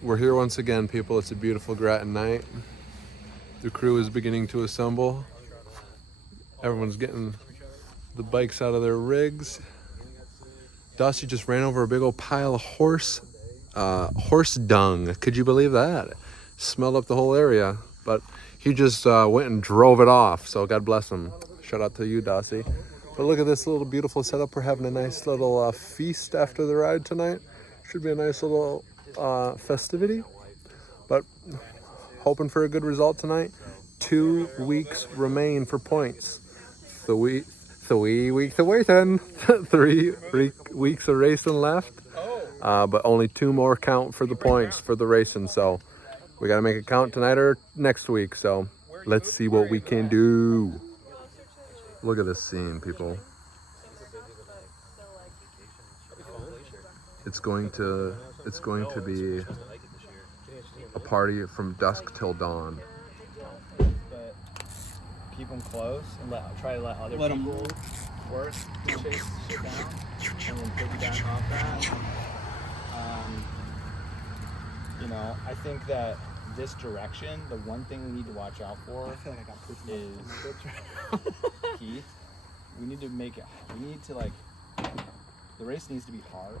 We're here once again, people. It's a beautiful Grattan night. The crew is beginning to assemble. Everyone's getting the bikes out of their rigs. Dusty just ran over a big old pile of horse dung. Could you believe that? Smelled up the whole area, but he just went and drove it off. So God bless him. Shout out to you, Dusty. But look at this little beautiful setup. We're having a nice little feast after the ride tonight. Should be a nice little festivity. But hoping for a good result tonight. 2 weeks remain for points. 3 weeks of waiting. 3 weeks of racing left. But only 2 more count for the points for the racing. So we got to make it count tonight or next week. So let's see what we can do. Look at this scene, people. It's going to be a party from dusk till dawn. But keep them close and try to let other people work, chase shit down, and then piggyback off that. I think that this direction, the one thing we need to watch out for is Keith. We need to make it. We need to the race needs to be hard,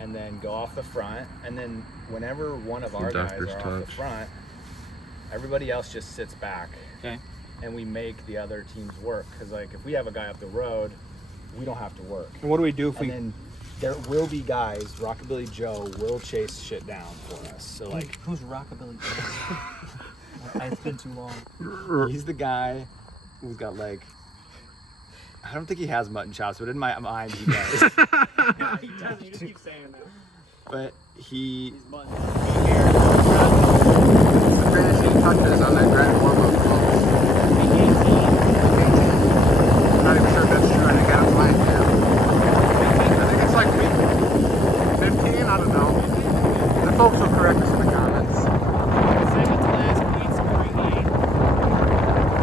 and then go off the front, and then whenever one of our guys are off the front, everybody else just sits back. Okay. And we make the other teams work, because if we have a guy up the road, we don't have to work. And what do we do if then there will be guys, Rockabilly Joe will chase shit down for us. So who's Rockabilly Joe? It's been too long. He's the guy who's got I don't think he has mutton chops, but in my mind he does. Yeah, he does. You just keep saying that. But he's The finishing touches on that Grattan warm-up, folks. I'm not even sure if that's true. I think Adam's lying here. I think it's week 15. I don't know. The folks will correct us in the comments. Second to last point scoring game.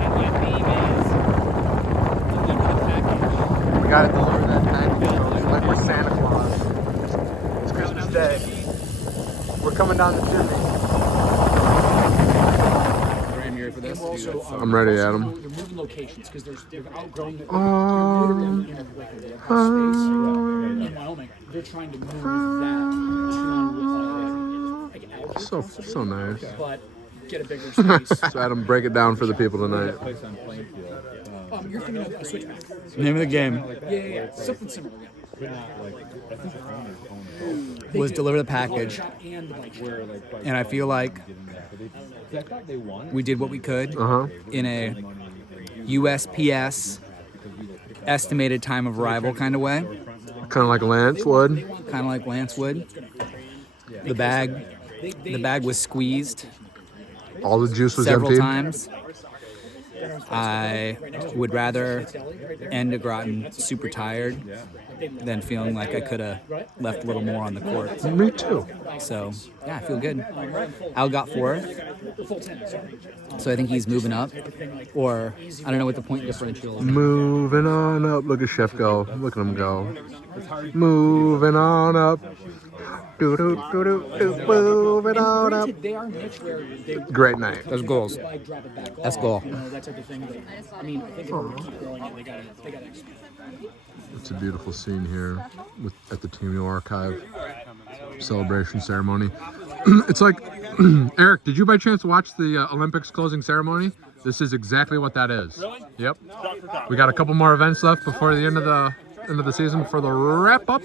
And my theme is deliver the package. We gotta deliver that package, folks. Like we're Santa Claus. It's Christmas Day. We're coming down the chimney. I'm ready, Adam. They're moving locations because they've outgrown the in Wyoming. They're trying to move that So nice. but get a bigger space. So Adam, break it down for the people tonight. You're thinking of a switchback. Name of the game Yeah. Something similar. was deliver the package, and I feel like we did what we could in a USPS estimated time of arrival kind of way. Kind of like Lance would. Kind of like Lance would. The bag was squeezed All the juice was several emptied. times. I would rather end a Grattan super tired than feeling like I could have left a little more on the court. Me too. So, yeah, I feel good. Al got 4th, so I think he's moving up. Or, I don't know what the point differential is. Moving on up. Look at Chef go. Look at him go. Moving on up. Moving on up. Great night. Those goals. That's goal. That type of thing. I mean, I think if we keep growing it, they gotta expand. It's a beautiful scene here at the Team New Archive celebration ceremony. It's like, Eric, did you by chance watch the Olympics closing ceremony? This is exactly what that is. Really? Yep. We got a couple more events left before the end of the season for the wrap up.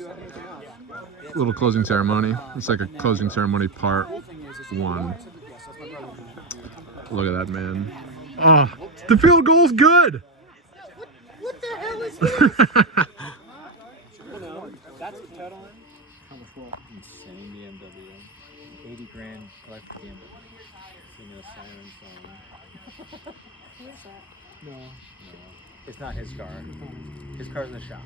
Little closing ceremony. It's like a closing ceremony part 1. Look at that, man. Oh, the field goal's good. What the hell is That's the pedal in? How much more? Insane BMW. 80 grand electric BMW. Singing a siren song. Who is that? No. It's not his car. His car's in the shop.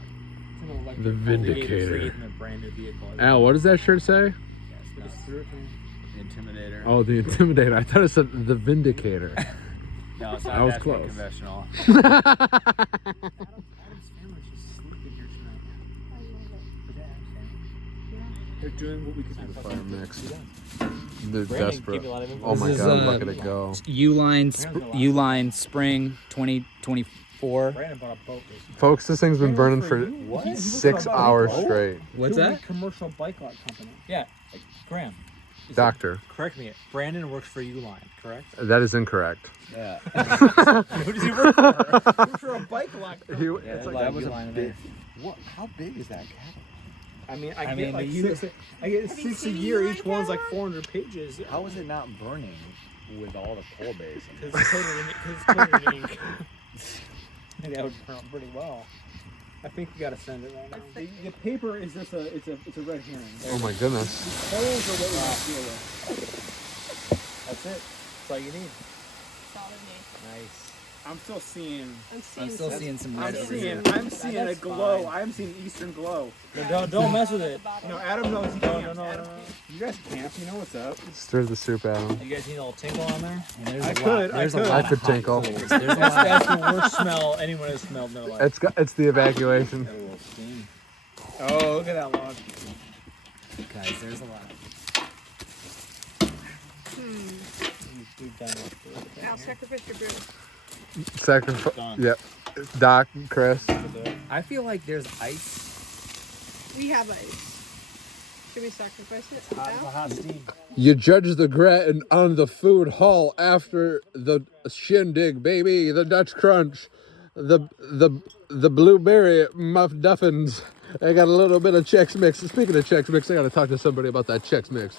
The Vindicator. A brand new vehicle. Al, what does that shirt say? Yes, the Intimidator. Oh, the Intimidator. I thought it said the Vindicator. No, it's not. That was that's close. Conventional. Adam's family's just sleeping here tonight. They're doing what we could do. Fire mix. They're Brandon desperate. gave me a lot of info. Oh my This is, god, look at it go. Uline Spring 2024. Brandon bought a boat recently. Folks, this thing's been burning for 6 hours straight. What's that? Commercial bike lot company. Yeah, Graham. Doctor, Correct me. Brandon works for Uline, correct? that is incorrect. Yeah. Who does he work for? For a bike lot. It's like that was a big. What? How big is that cattle? I mean, I I get mean, like you- six. I get 6 a year. Each one's like 400 pages. How is it not burning with all the coal basin? Because it's coated in ink. I think that would turn out pretty well. I think you gotta send it right now. The paper is just it's a red herring. Oh my goodness. Holes are what we have to deal with. That's it. That's all you need. Nice. I'm still seeing. I'm still seeing some red over here. I'm seeing a glow. I'm seeing eastern glow. Don't mess with it. No, Adam knows he can't. No. You guys camp. You know what's up. Stir the soup, Adam. You guys need a little tinkle on there? There's I a could, lot. There's I a could. lot I of could hot tinkle. coals. There's a lot. That's the worst smell anyone has smelled in their life. It's the evacuation. Got a little steam. Oh, look at that log. Guys, there's a lot. We've done it. I'll sacrifice your bread. Sacrifice. Done. Yep. Doc, Chris. I feel like there's ice. We have ice. Should we sacrifice it now? Hot steam. You judge the Grattan on the food hall after the shindig, baby. The Dutch crunch, the blueberry muffins. I got a little bit of Chex Mix. Speaking of Chex Mix, I got to talk to somebody about that Chex Mix.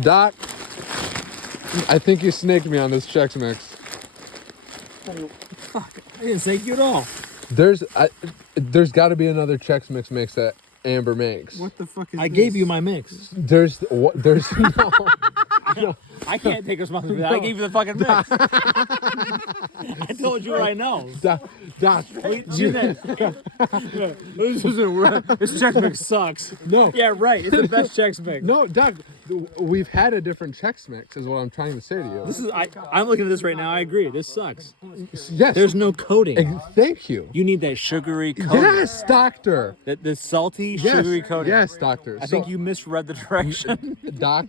Doc, I think you snaked me on this Chex Mix. I didn't thank you at all. There's got to be another Chex Mix that Amber makes. What the fuck is I gave you my mix. There's no. I can't take responsibility. I gave you the fucking mix. I told you what I know. Doc, This isn't. This Chex Mix sucks. no. Yeah, right. It's the best Chex Mix. No, Doc, we've had a different Chex Mix, is what I'm trying to say to you. This is. I'm looking at this right now. I agree. This sucks. Yes. There's no coating. Thank you. You need that sugary coating. Yes, Doctor. That the salty, Yes. sugary coating. Yes, Doctor. I think you misread the direction. Doc,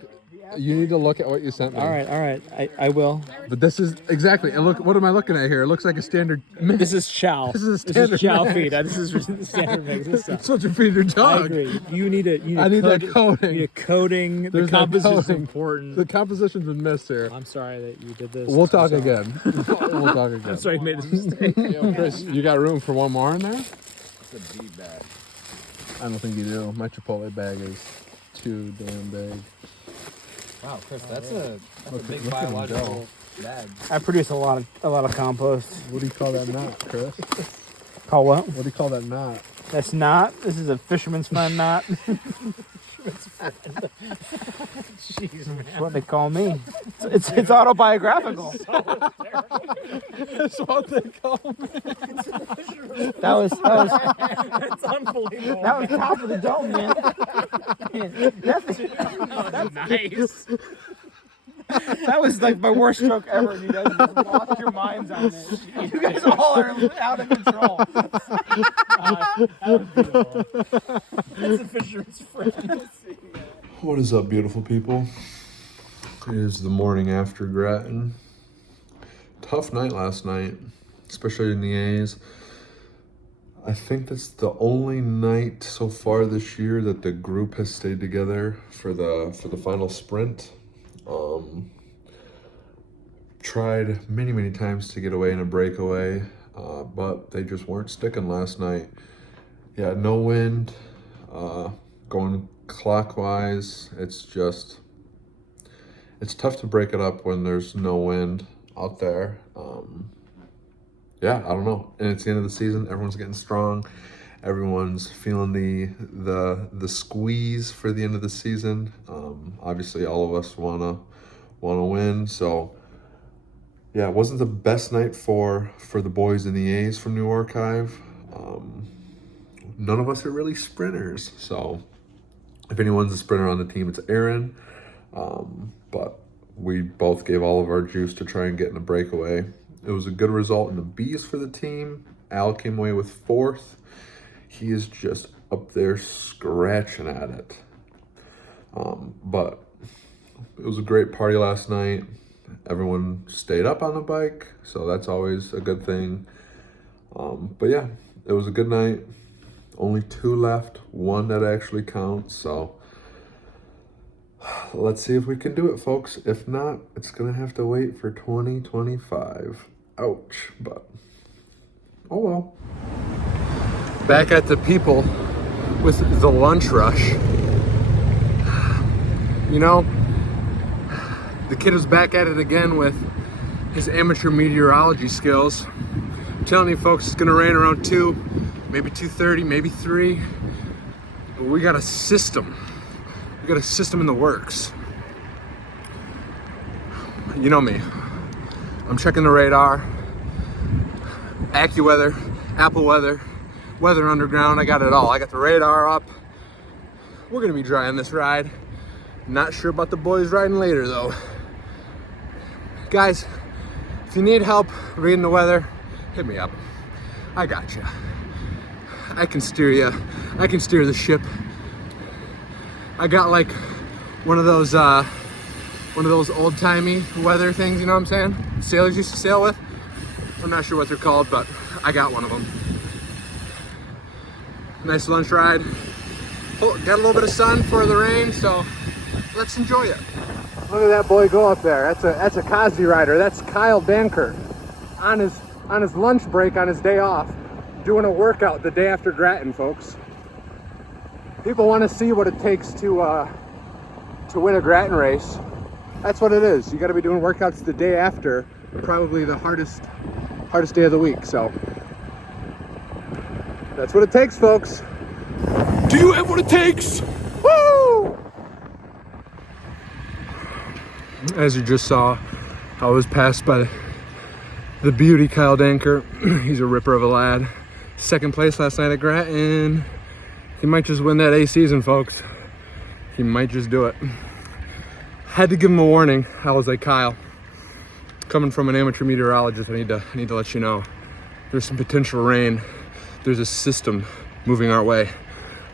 you need to look at what you sent me. all right. I will. But this is exactly. And look, what am I looking at here? It looks like a standard mix. This is chow. This is a standard chow mix. feed. This is standard mix. This It's sucks. what you feed your I dog. agree. You need a. I need that coating. You need a coating. There's the that composition is coating. important. The composition's been missed here. I'm sorry that you did this. We'll talk I'm sorry. again. We'll talk again. I'm sorry you made this mistake. Chris, you got room for one more in there? It's a beat bag. I don't think you do. My Chipotle bag is too damn big. Wow, Chris, that's a big look at him biological bag. I produce a lot of compost. What do you call that knot, Chris? Call what? What do you call that knot? That's not. This is a fisherman's friend knot. Jeez, man. That's what they call me. It's autobiographical. That's what they call me. That was That's unbelievable. that was top of the dome, man. That's nice. That was like my worst joke ever. And you guys just lost your minds on it. You guys all are out of control. That's a fisherman's friend. What is up, beautiful people? It is the morning after Grattan. Tough night last night, especially in the A's. I think that's the only night so far this year that the group has stayed together for the final sprint. Tried many times to get away in a breakaway, but they just weren't sticking last night. Yeah, no wind, going clockwise. It's tough to break it up when there's no wind out there. Yeah, I don't know. And it's the end of the season. Everyone's getting strong. Everyone's feeling the squeeze for the end of the season. Obviously, all of us wanna win. So yeah, it wasn't the best night for the boys in the A's from New Archive. None of us are really sprinters. So if anyone's a sprinter on the team, it's Aaron. But we both gave all of our juice to try and get in a breakaway. It was a good result in the B's for the team. Al came away with 4th. He is just up there scratching at it. But it was a great party last night. Everyone stayed up on the bike, so that's always a good thing. But yeah, it was a good night. Only 2 left, 1 that actually counts. So let's see if we can do it, folks. If not, it's gonna have to wait for 2025. Ouch, but oh well. Back at the people with the lunch rush. You know, the kid was back at it again with his amateur meteorology skills. I'm telling you folks, it's gonna rain around 2, maybe 2:30, maybe 3. But we got a system. We got a system in the works. You know me. I'm checking the radar. AccuWeather, Apple Weather, Weather Underground, I got it all. I got the radar up. We're gonna be dry on this ride. Not sure about the boys riding later though. Guys, if you need help reading the weather, hit me up. I got you. I can steer you. I can steer the ship. I got like one of those old-timey weather things, you know what I'm saying? Sailors used to sail with. I'm not sure what they're called, but I got one of them. Nice lunch ride. Oh, got a little bit of sun for the rain, so let's enjoy it. Look at that boy go up there. That's a Kazi rider. That's Kyle Danker on his lunch break on his day off, doing a workout the day after Grattan, folks. People want to see what it takes to win a Grattan race. That's what it is. You got to be doing workouts the day after, probably the hardest day of the week. So that's what it takes, folks. Do you have what it takes? Woo! As you just saw, I was passed by the beauty Kyle Danker. He's a ripper of a lad. 2nd place last night at Grattan. He might just win that A season, folks. He might just do it. Had to give him a warning. I was like, Kyle, coming from an amateur meteorologist, I need to let you know there's some potential rain. There's a system moving our way.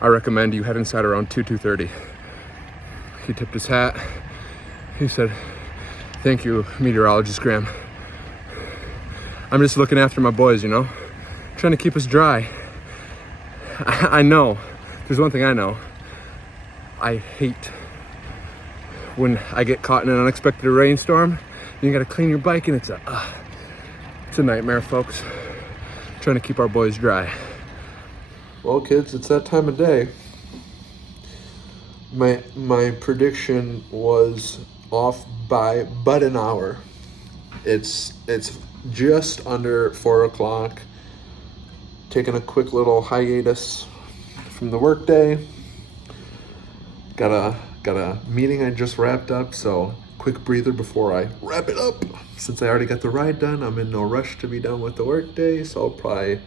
I recommend you head inside around 2:30. He tipped his hat. He said, thank you, meteorologist Graham. I'm just looking after my boys, you know, trying to keep us dry. I know, there's one thing I know. I hate when I get caught in an unexpected rainstorm and you gotta clean your bike, and it's a nightmare, folks. Trying to keep our boys dry. Well, kids, it's that time of day. My prediction was off by but an hour. It's just under 4 o'clock. Taking a quick little hiatus from the workday. Got a meeting I just wrapped up, so quick breather before I wrap it up. Since I already got the ride done, I'm in no rush to be done with the workday, so I'll probably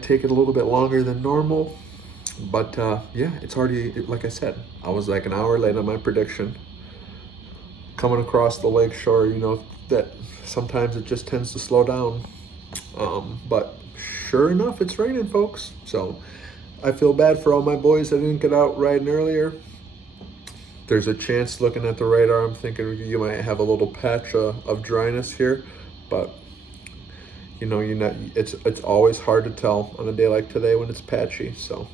take it a little bit longer than normal. But yeah, it's already, like I said, I was like an hour late on my prediction. Coming across the lake shore, you know that sometimes it just tends to slow down. But sure enough, it's raining, folks. So I feel bad for all my boys that didn't get out riding earlier. There's a chance, looking at the radar, I'm thinking you might have a little patch of dryness here, but it's always hard to tell on a day like today when it's patchy. So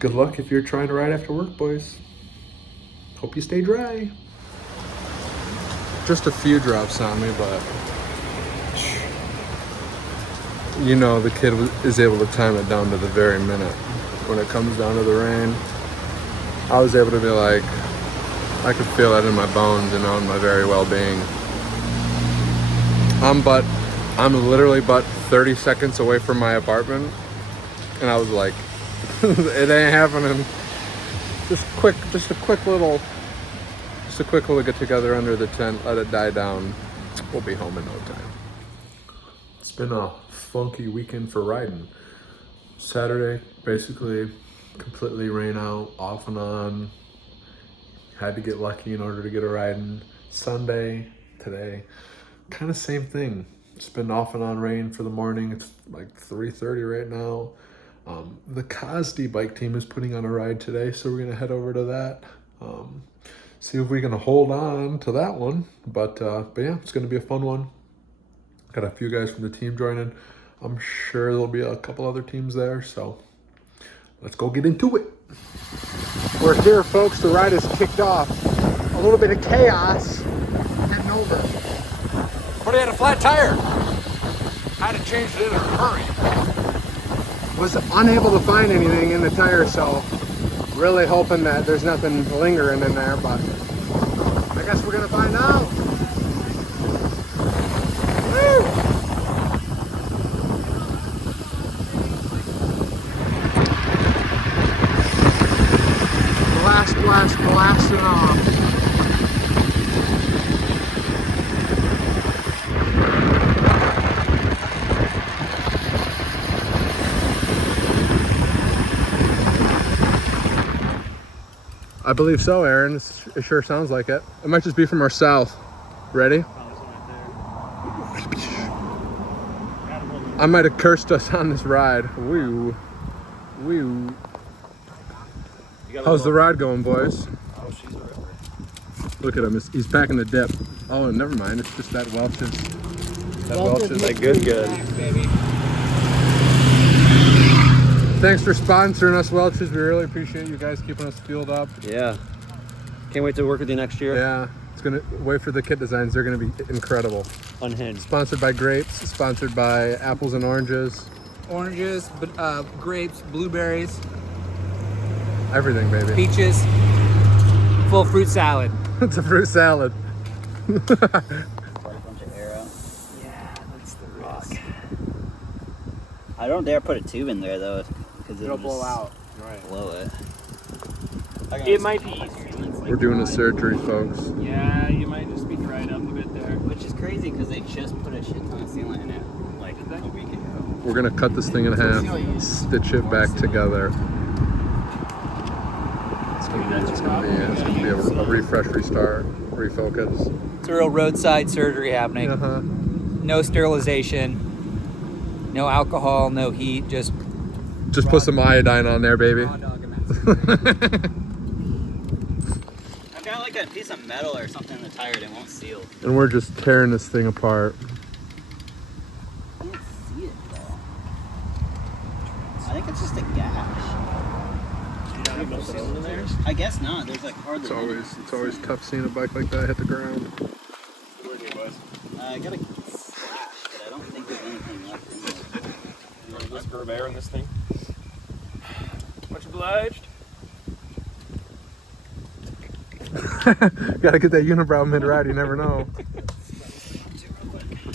good luck if you're trying to ride after work, boys. Hope you stay dry. Just a few drops on me, but you know the kid is able to time it down to the very minute. When it comes down to the rain, I was able to be like, I could feel that in my bones and on my very well-being. I'm literally but 30 seconds away from my apartment, and I was like, it ain't happening. Just a quick little get together under the tent, let it die down. We'll be home in no time. It's been a funky weekend for riding. Saturday, basically completely rain out, off and on. Had to get lucky in order to get a ride in. Sunday, today, kind of same thing. It's been off and on rain for the morning. It's like 3:30 right now. The Cosdy bike team is putting on a ride today, so we're gonna head over to that. See if we can hold on to that one. But yeah, it's gonna be a fun one. Got a few guys from the team joining. I'm sure there'll be a couple other teams there, so let's go get into it. We're here, folks. The ride is kicked off. A little bit of chaos getting over. But he had a flat tire. Had to change it in a hurry. Was unable to find anything in the tire, so really hoping that there's nothing lingering in there, but I guess we're gonna find out. Woo! Blasting off. I believe so, Aaron. It sure sounds like it. It might just be from our south. Ready? I might have cursed us on this ride. Woo. Woo. How's the ride going, boys? Oh, she's a ripper. Look at him. He's packing the dip. Oh, never mind. It's just that Welch's. That Welch's. Like good. Thanks for sponsoring us, Welch's. We really appreciate you guys keeping us fueled up. Yeah. Can't wait to work with you next year. Yeah. It's gonna wait for the kit designs. They're gonna be incredible. Unhinged. Sponsored by grapes. Sponsored by apples and oranges. Oranges, grapes, blueberries, Everything, baby. peaches, full fruit salad. It's a fruit salad. Quite a bunch of arrow. Yeah, that's the Fuck. I don't dare put a tube in there though, because it'll blow just out. Right. blow it. It might be easier. We're doing a surgery, folks. Yeah, you might just be dried up a bit there. Which is crazy because they just put a shit ton of sealant in it like a week ago. We're gonna cut this thing in half, stitch it back together. It's gonna be a refresh, restart, refocus. It's a real roadside surgery happening. Uh-huh. No sterilization, no alcohol, no heat, just Just put some iodine on there, baby. raw dog emancipation. I've got like a piece of metal or something in the tire that won't seal. And we're just tearing this thing apart. I can't see it though. I think it's just a gash. You don't have no sealant in there? I guess not. There's like hardly any. It's always tough seeing a bike like that hit the ground. Where'd you was? I got a slash, but I don't think there's anything left in there. You want to whisper of air in this thing? Much obliged. Gotta get that unibrow mid-ride, you never know.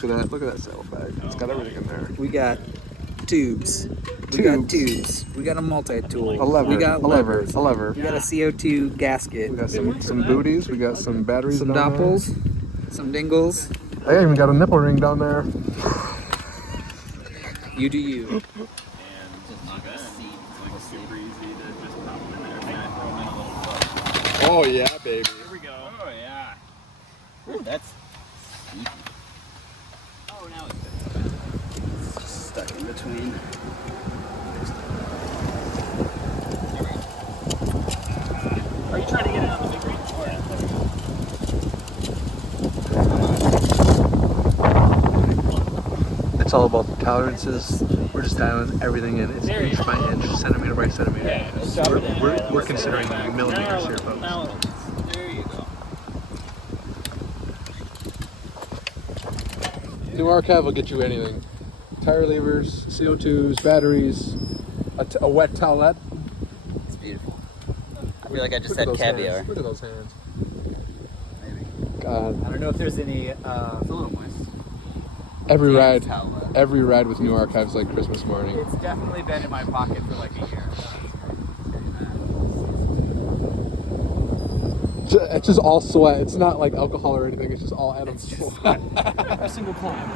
Look at that saddlebag. It's got everything in there. We got tubes. We got tubes. We got a multi-tool. A lever. We got levers. A lever. We got a CO2 gasket. We got some booties. We got some batteries. Some down there. doppels. Some dingles. I even got a nipple ring down there. You do you. Just not gonna see. It's super easy to just pop in there. Maybe throw them in a little book. Oh yeah, baby. Here we go. Oh, yeah. Ooh, that's sneaky. Oh, now it's just stuck in between. Are you trying to get it on the big ring? It's all about the tolerances. We're just dialing everything in. It's inch by inch, centimeter by centimeter. Yeah. We're considering millimeters here, folks. There you go. New archive will get you anything. Tire levers, CO2s, batteries, a wet towelette. It's beautiful. I feel like I just Look had at those caviar. hands. Look at those hands. Maybe. God. I don't know if there's any. It's a little moist. Every ride, Towelette. every ride with New Archives like Christmas morning. It's definitely been in my pocket for like a year. It's just all sweat. It's not like alcohol or anything. It's just all Adam's sweat. Every single climb.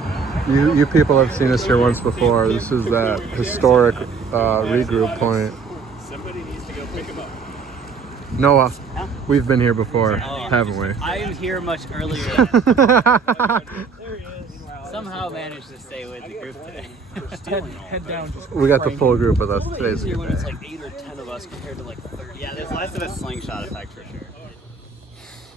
You people have seen us here once before. This is that historic regroup point. Somebody needs to go pick him up. Noah, Huh? we've been here before, Oh. haven't we? I am here much earlier. There he is. somehow managed to stay with the group today. Head down. Just We got the full group with us. It's Today's a easier good when day. it's like 8 or 10 of us compared to like 30. Yeah, there's less of a slingshot effect for sure.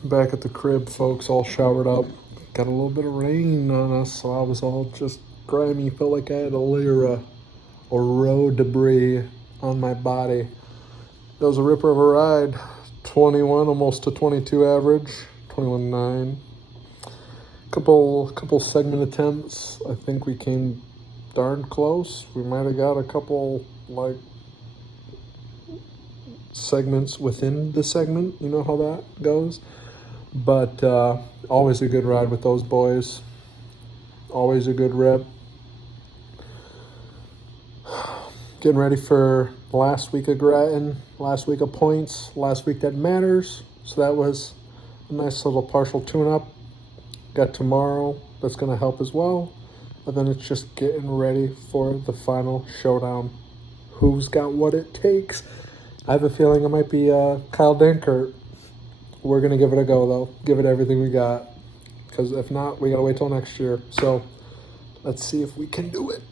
Back at the crib, folks, all showered up. Got a little bit of rain on us, so I was all just grimy. Felt like I had a layer of road debris on my body. That was a ripper of a ride. 21, almost to 22 average. 21.9. Couple segment attempts. I think we came darn close. We might have got a couple like segments within the segment. You know how that goes. But always a good ride with those boys. Always a good rip. Getting ready for last week of Grattan, last week of points, last week that matters. So that was a nice little partial tune-up. Got tomorrow. That's going to help as well. And then it's just getting ready for the final showdown. Who's got what it takes? I have a feeling it might be Kyle Dankert. We're going to give it a go, though. Give it everything we got. Because if not, we got to wait till next year. So let's see if we can do it.